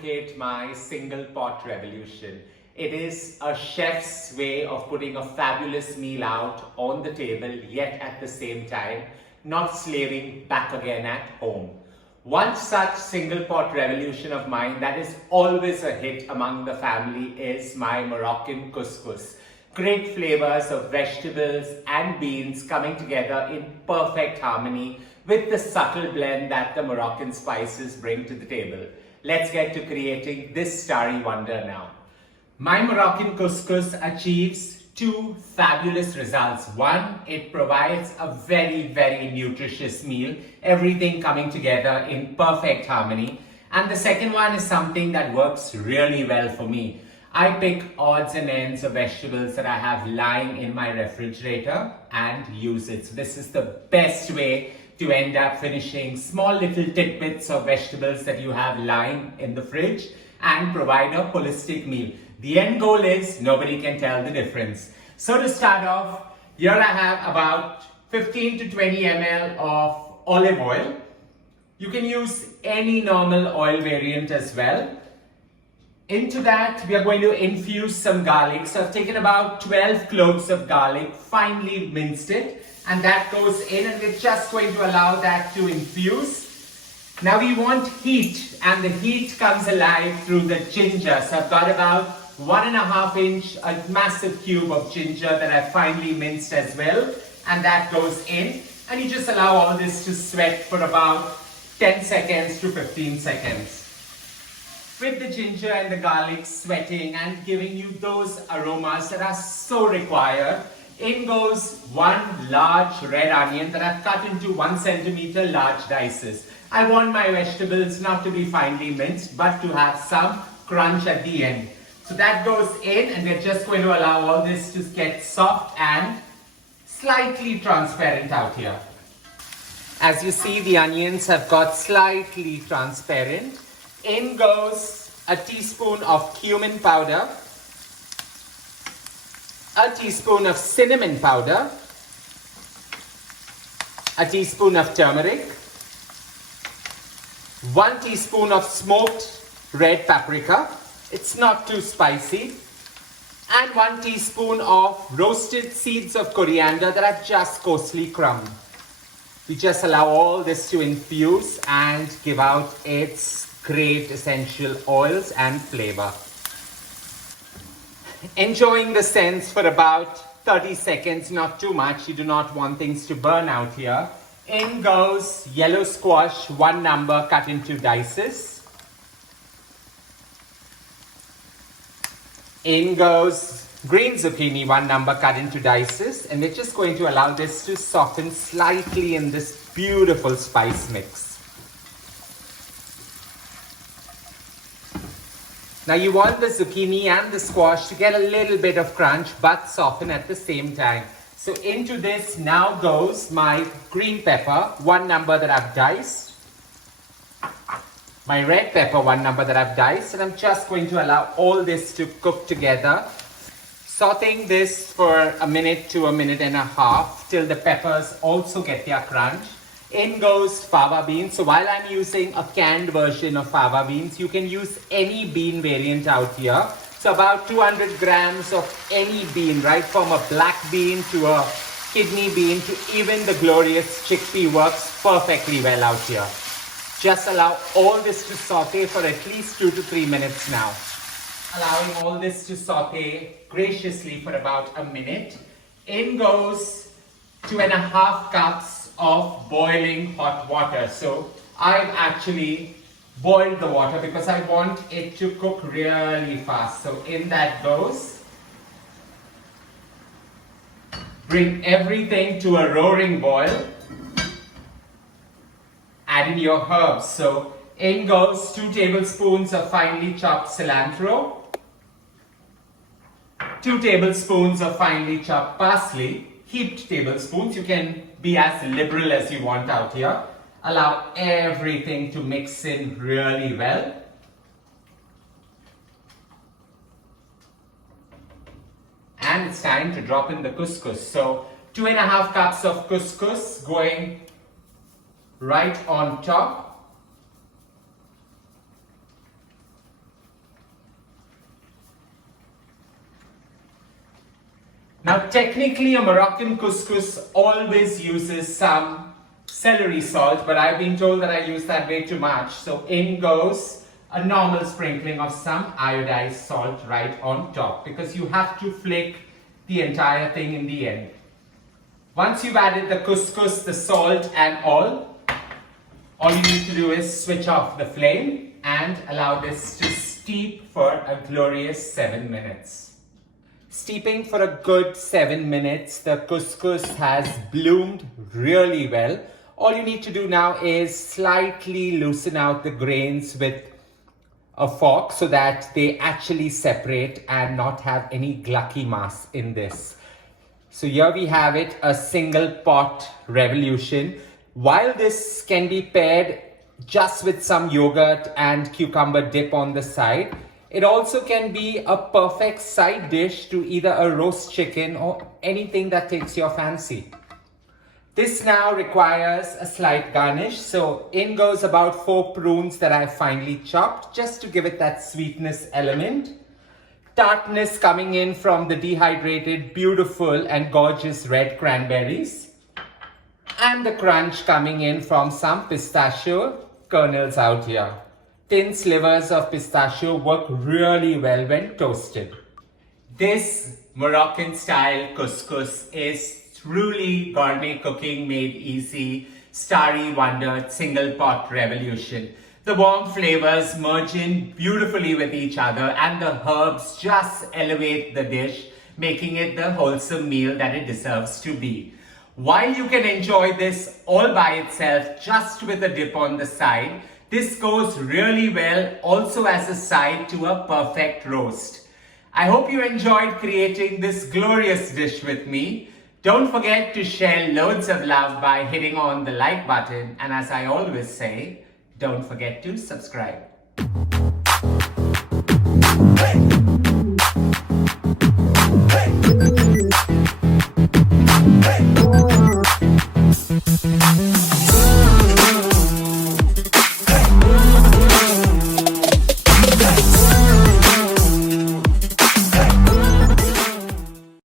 advocate my single pot revolution. It is a chef's way of putting a fabulous meal out on the table, yet at the same time, not slaving back again at home. One such single pot revolution of mine that is always a hit among the family is my Moroccan couscous. Great flavors of vegetables and beans coming together in perfect harmony with the subtle blend that the Moroccan spices bring to the table. Let's get to creating this starry wonder now. My Moroccan couscous achieves two fabulous results. One, it provides a very nutritious meal, everything coming together in perfect harmony. And the second one is something that works really well for me. I pick odds and ends of vegetables that I have lying in my refrigerator and use it. So this is the best way to end up finishing small little tidbits of vegetables that you have lying in the fridge and provide a holistic meal. The end goal is nobody can tell the difference. So to start off, here I have about 15 to 20 ml of olive oil. You can use any normal oil variant as well. Into that, we are going to infuse some garlic. So I've taken about 12 cloves of garlic, finely minced it, and that goes in, and we're just going to allow that to infuse. Now we want heat, and the heat comes alive through the ginger. So I've got about 1.5 inch, a massive cube of ginger that I've finely minced as well, and that goes in. And you just allow all this to sweat for about 10 seconds to 15 seconds. With the ginger and the garlic sweating and giving you those aromas that are so required, in goes one large red onion that I've cut into 1 centimeter large dices. I want my vegetables not to be finely minced, but to have some crunch at the end. So that goes in, and we're just going to allow all this to get soft and slightly transparent out here. As you see, the onions have got slightly transparent. In goes a teaspoon of cumin powder, a teaspoon of cinnamon powder, a teaspoon of turmeric, 1 teaspoon of smoked red paprika, it's not too spicy, and 1 teaspoon of roasted seeds of coriander that I've just coarsely crumbed. We just allow all this to infuse and give out its great essential oils and flavor. Enjoying the scents for about 30 seconds, not too much. You do not want things to burn out here. In goes yellow squash, 1 number cut into dices. In goes green zucchini, 1 number cut into dices. And we're just going to allow this to soften slightly in this beautiful spice mix. Now you want the zucchini and the squash to get a little bit of crunch but soften at the same time. So into this now goes my green pepper, 1 number that I've diced. My red pepper, 1 number that I've diced. And I'm just going to allow all this to cook together. Sautéing this for a minute to a minute and a half till the peppers also get their crunch. In goes fava beans. So while I'm using a canned version of fava beans, you can use any bean variant out here. So about 200 grams of any bean, right from a black bean to a kidney bean to even the glorious chickpea works perfectly well out here. Just allow all this to saute for at least 2 to 3 minutes now. Allowing all this to saute graciously for about a minute. In goes 2.5 cups of boiling hot water. So I've actually boiled the water because I want it to cook really fast. So in that goes. Bring everything to a roaring boil. Add in your herbs. So in goes 2 tablespoons of finely chopped cilantro, 2 tablespoons of finely chopped parsley, heaped tablespoons. You can be as liberal as you want out here. Allow everything to mix in really well. And it's time to drop in the couscous. So 2.5 cups of couscous going right on top. Now technically a Moroccan couscous always uses some celery salt, but I've been told that I use that way too much. So in goes a normal sprinkling of some iodized salt right on top, because you have to flick the entire thing in the end. Once you've added the couscous, the salt and all you need to do is switch off the flame and allow this to steep for a glorious 7 minutes. Steeping for a good 7 minutes, the couscous has bloomed really well. All you need to do now is slightly loosen out the grains with a fork so that they actually separate and not have any glucky mass in this. So here we have it, a single pot revolution. While this can be paired just with some yogurt and cucumber dip on the side, it also can be a perfect side dish to either a roast chicken or anything that takes your fancy. This now requires a slight garnish. So in goes about 4 prunes that I finely chopped just to give it that sweetness element. Tartness coming in from the dehydrated, beautiful and gorgeous red cranberries. And the crunch coming in from some pistachio kernels out here. Thin slivers of pistachio work really well when toasted. This Moroccan style couscous is truly gourmet cooking made easy, starry wondered single pot revolution. The warm flavors merge in beautifully with each other and the herbs just elevate the dish, making it the wholesome meal that it deserves to be. While you can enjoy this all by itself just with a dip on the side, this goes really well also as a side to a perfect roast. I hope you enjoyed creating this glorious dish with me. Don't forget to share loads of love by hitting on the like button, and as I always say, don't forget to subscribe.